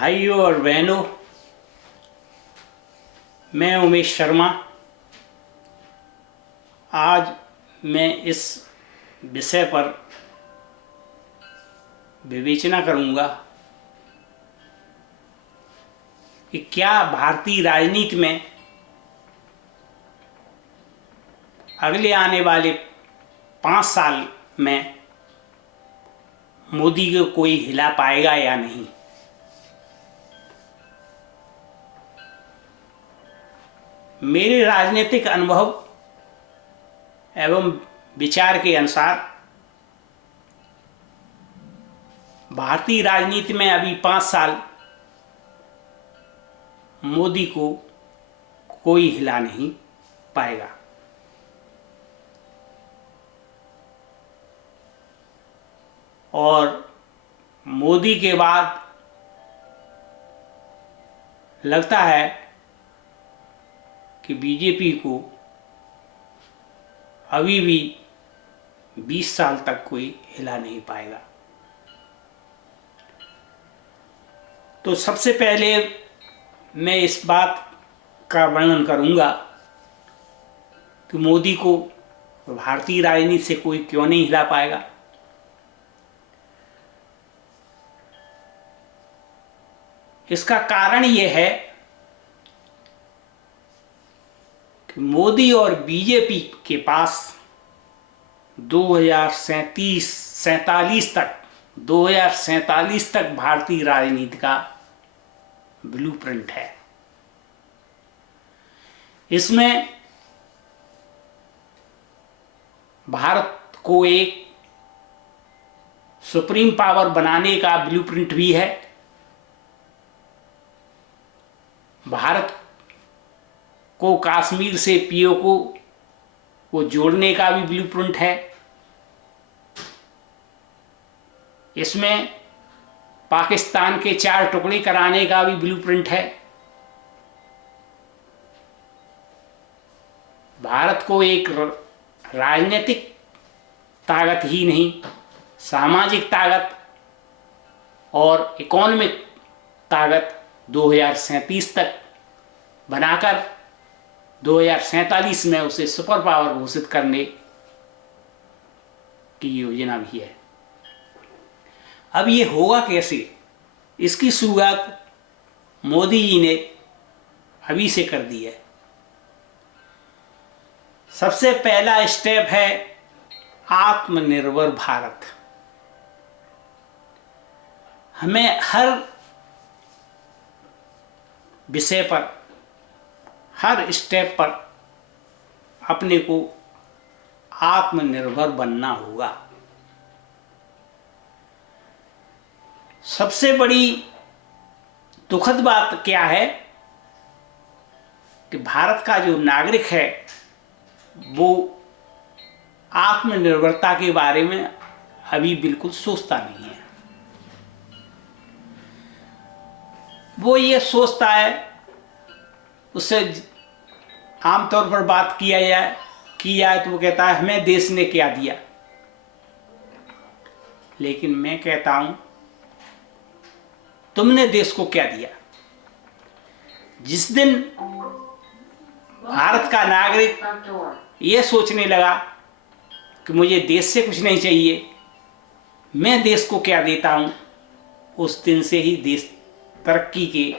भाइयों और बहनों, मैं उमेश शर्मा। आज मैं इस विषय पर विवेचना करूंगा कि क्या भारतीय राजनीति में अगले आने वाले 5 साल में मोदी को कोई हिला पाएगा या नहीं। मेरे राजनीतिक अनुभव एवं विचार के अनुसार भारतीय राजनीति में अभी 5 साल मोदी को कोई हिला नहीं पाएगा। और मोदी के बाद लगता है कि बीजेपी को अभी भी 20 साल तक कोई हिला नहीं पाएगा। तो सबसे पहले मैं इस बात का वर्णन करूंगा कि मोदी को भारतीय राजनीति से कोई क्यों नहीं हिला पाएगा। इसका कारण ये है कि मोदी और बीजेपी के पास 2047 तक भारतीय राजनीति का ब्लूप्रिंट है। इसमें भारत को एक सुप्रीम पावर बनाने का ब्लूप्रिंट भी है। भारत को कश्मीर से पीओके को जोड़ने का भी ब्लूप्रिंट है। इसमें पाकिस्तान के 4 टुकड़े कराने का भी ब्लूप्रिंट है। भारत को एक राजनीतिक ताकत ही नहीं, सामाजिक ताकत और इकोनॉमिक ताकत 2037 तक बनाकर 2047 में उसे सुपर पावर घोषित करने की योजना भी है। अब ये होगा कैसे? इसकी शुरुआत मोदी जी ने अभी से कर दी है। सबसे पहला स्टेप है आत्मनिर्भर भारत। हमें हर विषय पर, हर स्टेप पर अपने को आत्मनिर्भर बनना होगा। सबसे बड़ी दुखद बात क्या है कि भारत का जो नागरिक है वो आत्मनिर्भरता के बारे में अभी बिल्कुल सोचता नहीं है। वो ये सोचता है, उससे आमतौर पर बात की जाए तो वो कहता है हमें देश ने क्या दिया। लेकिन मैं कहता हूं तुमने देश को क्या दिया। जिस दिन भारत का नागरिक ये सोचने लगा कि मुझे देश से कुछ नहीं चाहिए, मैं देश को क्या देता हूं, उस दिन से ही देश तरक्की के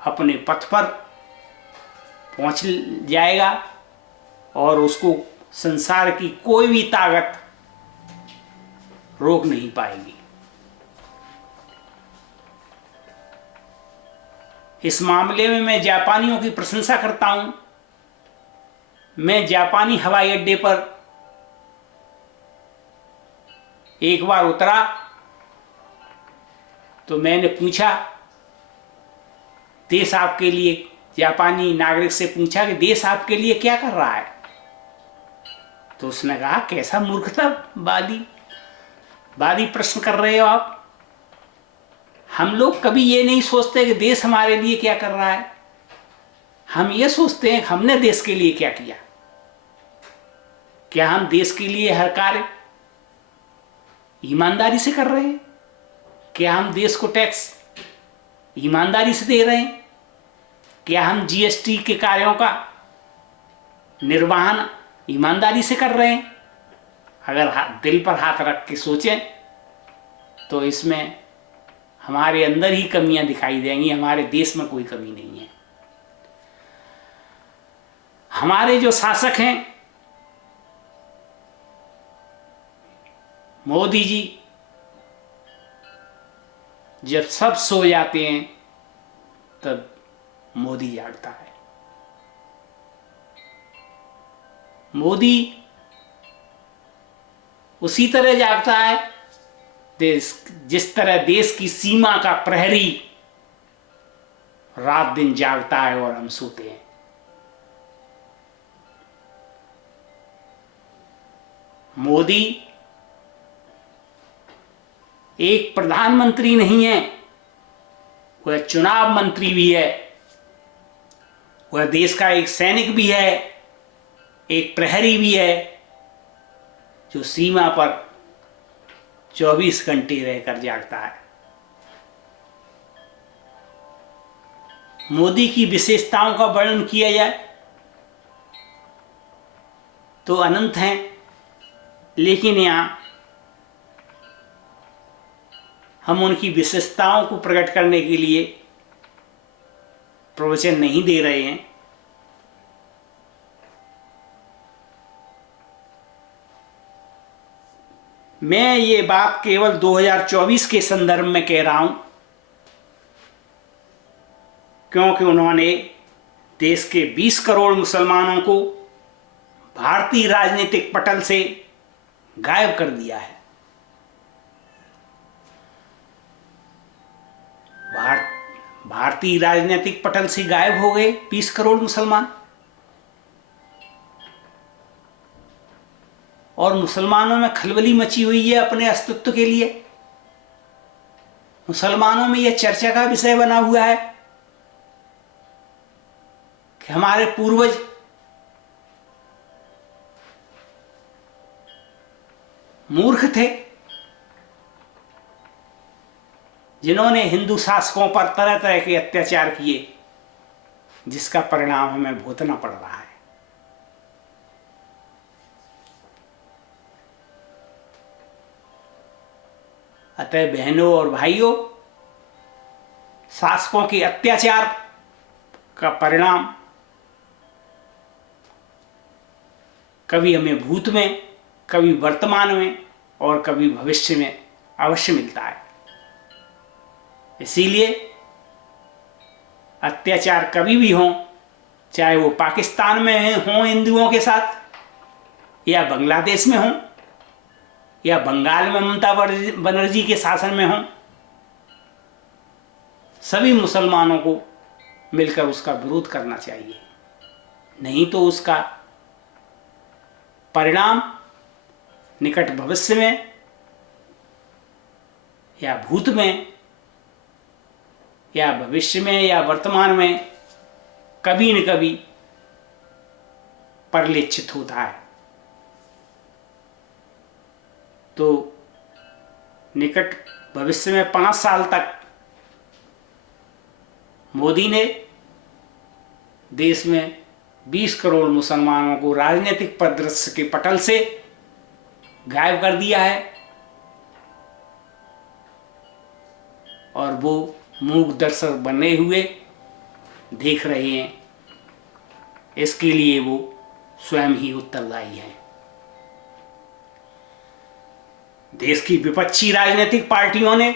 अपने पथ पर पहुंच जाएगा और उसको संसार की कोई भी ताकत रोक नहीं पाएगी। इस मामले में मैं जापानियों की प्रशंसा करता हूं। मैं जापानी हवाई अड्डे पर एक बार उतरा तो मैंने पूछा, देश आपके लिए, जापानी नागरिक से पूछा कि देश आपके लिए क्या कर रहा है। तो उसने कहा कैसा मूर्खतावादी प्रश्न कर रहे हो आप। हम लोग कभी ये नहीं सोचते कि देश हमारे लिए क्या कर रहा है। हम ये सोचते हैं हमने देश के लिए क्या किया। क्या हम देश के लिए हर कार्य ईमानदारी से कर रहे हैं? क्या हम देश को टैक्स ईमानदारी से दे रहे हैं? क्या हम जीएसटी के कार्यों का निर्वहन ईमानदारी से कर रहे हैं? अगर दिल पर हाथ रख के सोचें तो इसमें हमारे अंदर ही कमियां दिखाई देंगी, हमारे देश में कोई कमी नहीं है। हमारे जो शासक हैं मोदी जी, जब सब सो जाते हैं तब मोदी जागता है। मोदी उसी तरह जागता है जिस तरह देश की सीमा का प्रहरी रात दिन जागता है और हम सोते हैं। मोदी एक प्रधानमंत्री नहीं है, वह चुनाव मंत्री भी है, वह देश का एक सैनिक भी है, एक प्रहरी भी है, जो सीमा पर 24 घंटे रहकर जागता है। मोदी की विशेषताओं का वर्णन किया जाए तो अनंत हैं, लेकिन यहाँ हम उनकी विशेषताओं को प्रकट करने के लिए प्रवचन नहीं दे रहे हैं। मैं ये बात केवल 2024 के संदर्भ में कह रहा हूं, क्योंकि उन्होंने देश के 20 करोड़ मुसलमानों को भारतीय राजनीतिक पटल से गायब कर दिया है। भारतीय राजनीतिक पटल से गायब हो गए 20 करोड़ मुसलमान, और मुसलमानों में खलबली मची हुई है अपने अस्तित्व के लिए। मुसलमानों में यह चर्चा का विषय बना हुआ है कि हमारे पूर्वज मूर्ख थे, जिन्होंने हिंदू शासकों पर तरह तरह के अत्याचार किए, जिसका परिणाम हमें भुगतना पड़ रहा है। अतः बहनों और भाइयों, शासकों के अत्याचार का परिणाम कभी हमें भूत में, कभी वर्तमान में और कभी भविष्य में अवश्य मिलता है। इसीलिए अत्याचार कभी भी हो, चाहे वो पाकिस्तान में हो हिंदुओं के साथ, या बांग्लादेश में हो, या बंगाल में ममता बनर्जी के शासन में हो, सभी मुसलमानों को मिलकर उसका विरोध करना चाहिए। नहीं तो उसका परिणाम निकट भविष्य में या भूत में या भविष्य में या वर्तमान में कभी न कभी परिलक्षित होता है। तो निकट भविष्य में 5 साल तक मोदी ने देश में 20 करोड़ मुसलमानों को राजनीतिक परिदृश्य के पटल से गायब कर दिया है, और वो मूक दर्शक बने हुए देख रहे हैं। इसके लिए वो स्वयं ही उत्तरदायी हैं। देश की विपक्षी राजनीतिक पार्टियों ने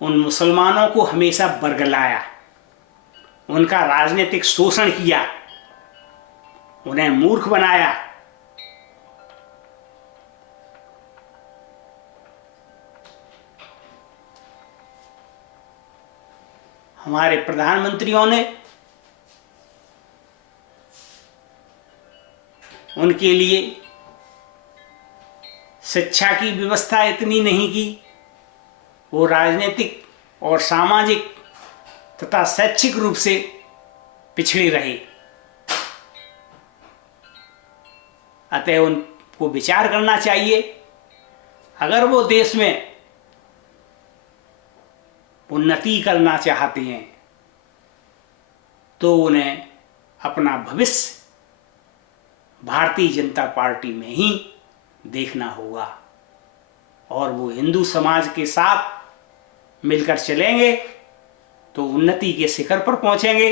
उन मुसलमानों को हमेशा बरगलाया, उनका राजनीतिक शोषण किया, उन्हें मूर्ख बनाया। हमारे प्रधानमंत्रियों ने उनके लिए शिक्षा की व्यवस्था इतनी नहीं की, वो राजनीतिक और सामाजिक तथा शैक्षिक रूप से पिछड़े रहे। अतः उनको विचार करना चाहिए। अगर वो देश में उन्नति करना चाहते हैं तो उन्हें अपना भविष्य भारतीय जनता पार्टी में ही देखना होगा, और वो हिंदू समाज के साथ मिलकर चलेंगे तो उन्नति के शिखर पर पहुंचेंगे,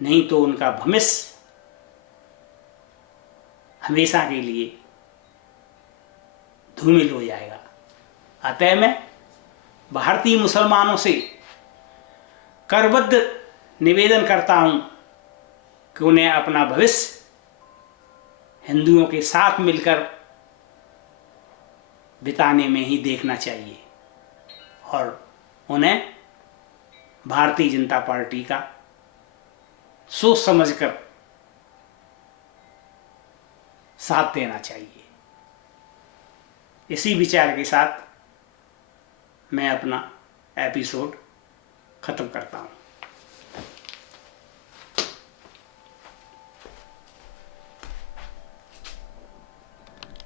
नहीं तो उनका भविष्य हमेशा के लिए धूमिल हो जाएगा। अतः मैं भारतीय मुसलमानों से करबद्ध निवेदन करता हूं कि उन्हें अपना भविष्य हिंदुओं के साथ मिलकर बिताने में ही देखना चाहिए, और उन्हें भारतीय जनता पार्टी का सोच समझकर साथ देना चाहिए। इसी विचार के साथ मैं अपना एपिसोड खत्म करता हूँ।